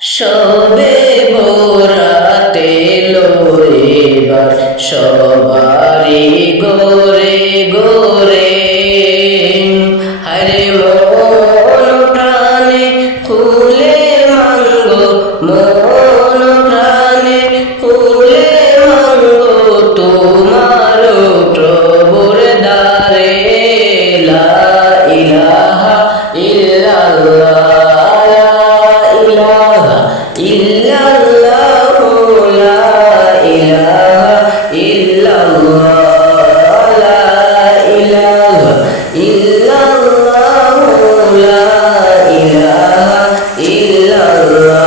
সবে বরাতে লো এবার সবারি গোরে গোরে, হরে মন প্রাণে খুলে মাঙ্গো, মন প্রাণে খুলে মাঙ্গো তোমার প্রভুর দ্বারে। লা ইলাহা ইল্লাল্লাহ, ইল্লাল্লাহু লা ইলাহা ইল্লাল্লাহ, লা ইলাহা ইল্লাল্লাহু লা ইলাহা ইল্লাল্লাহ।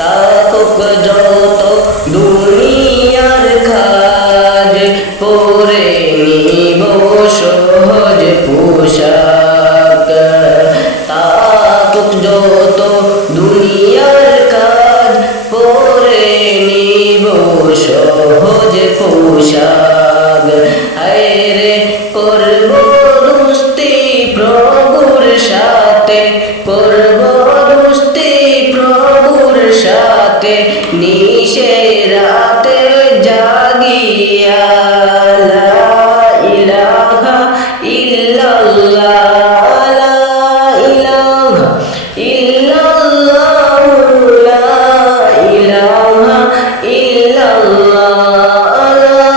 তাকুক যত দুনিয়ার কাজ, পরে নিব সহজ পোশাক। তাকুক যত দুনিয়ার কাজ, পরে নিব সহজ পোশাক। হায়রে করব দুস্তি প্রভুর সাথে, করব দুস্তি প্রভুর সাথে, নিশে রাতে জাগিয়া। লা ইলাহা ইল্লাল্লাহ, লা ইলাহা ইল্লাল্লাহু লা ইলাহা ইল্লাল্লাহ, লা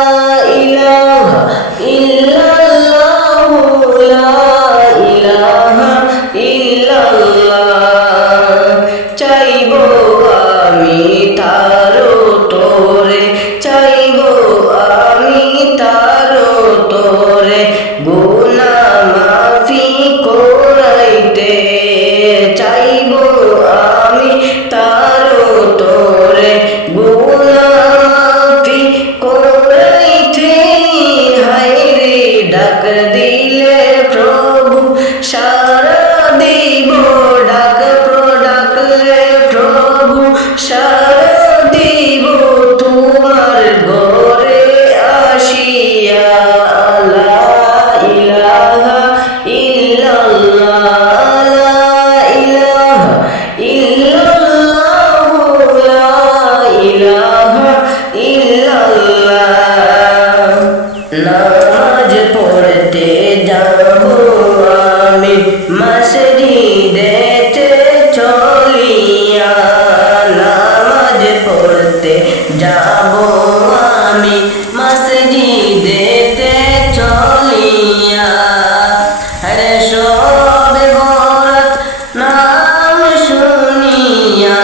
ইলাহা ইল্লাল্লাহু লা ইলাহা ইল্লাল্লাহ। চাইব আমি তারো তোরে, চাইব আমি তারো তোরে, গুনাহ মাফি করাইতে। চাইব আমি তারো তোরে, গুনাহ মাফি করাইতে। হায়রে ডাক দিলে প্রভু সারা দিব, ডাকলে প্রভু সারা দিব তোমার ঘরে আসিয়া। লা ইলাহা ইল্লাল্লাহ, লা ইলাহা ইল্লাল্লাহু লা ইলাহা ইল্লাল্লাহ। নামাজ পড়তে যাব আমি মসজিদেতে চলিয়া, নামাজ পড়তে যাব আমি মসজিদেতে চলিয়া। হরে সবে বরাত নাম শুনিয়া,